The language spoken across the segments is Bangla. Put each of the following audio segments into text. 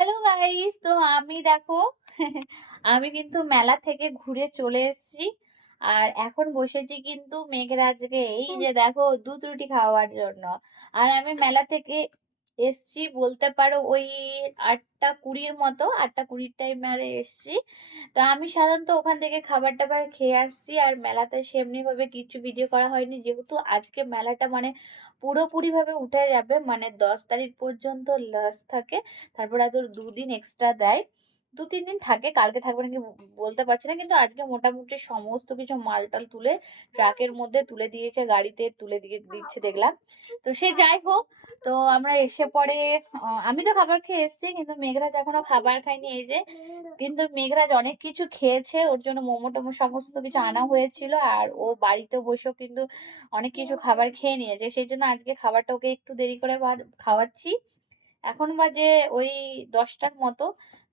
হ্যালো গাইস, তো আমি দেখো আমি কিন্তু মেলা থেকে ঘুরে চলে এসেছি। আর এখন বসেছি কিন্তু মেঘরাজকে এই যে দেখো দুধ রুটি খাওয়ার জন্য। আর আমি মেলা থেকে এসছি বলতে পারো ওই 8টা 20-র মতো, 8টা 20-র টাইমে এসছি। তো আমি সাধারণত ওখান থেকে খাবার টাবার খেয়ে আসছি। আর মেলাতে সেমনি ভাবে কিছু ভিডিও করা হয়নি, যেহেতু আজকে মেলাটা মানে পুরোপুরি ভাবে উঠে যাবে, মানে 10 তারিখ পর্যন্ত লাস থাকে। তারপর আজ ওর 2 দিন এক্সট্রা দেয়, 2-3 দিন থাকে, কালকে থাকবে নাকি বলতে পারছি না। কিন্তু আজকে মোটামুটি সমস্ত কিছু মালটাল তুলে ট্রাকের মধ্যে তুলে দিয়েছে, গাড়িতে তুলে দিয়ে দিচ্ছে দেখলাম। তো সে যাই হোক, তো আমরা এসে পরে আমি তো খাবার খেয়ে এসেছি, কিন্তু মেঘরাজ এখনো খাবার খায়নি এই যে। কিন্তু মেঘরাজ অনেক কিছু খেয়েছে, ওর জন্য মোমো টোমো সমস্ত কিছু আনা হয়েছিল। আর ও বাড়িতে বসেও কিন্তু অনেক কিছু খাবার খেয়ে নিয়েছে, সেই জন্য আজকে খাবারটা ওকে একটু দেরি করে খাওয়াচ্ছি। এখন বাজে ওই 10টার মতো।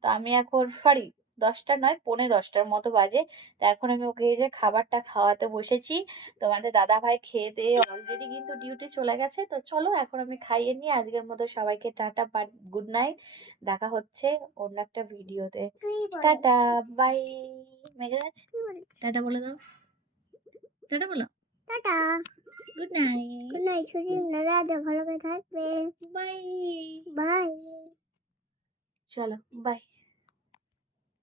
তো আমি এখন সরি, 10টা নয়, 10:45-র মতো বাজে। তো এখন আমি ওকে এই যে খাবারটা খাওয়াতে বসেছি। তোমাদের দাদা ভাই খেয়ে দিয়ে অলরেডি কিন্তু ডিউটি চলে গেছে। তো চলো এখন আমি খাইয়ে নিই। আজকের মতো সবাইকে টাটা, গুড নাইট। দেখা হচ্ছে অন্য একটা ভিডিওতে। Tata, by. মেঘরাজ টাটা বলে দাও, টাটা বলো। Tata, good night. Good night, Soo-jin দাদা ভালো করে থাকবে। Bye bye. চলো বাই।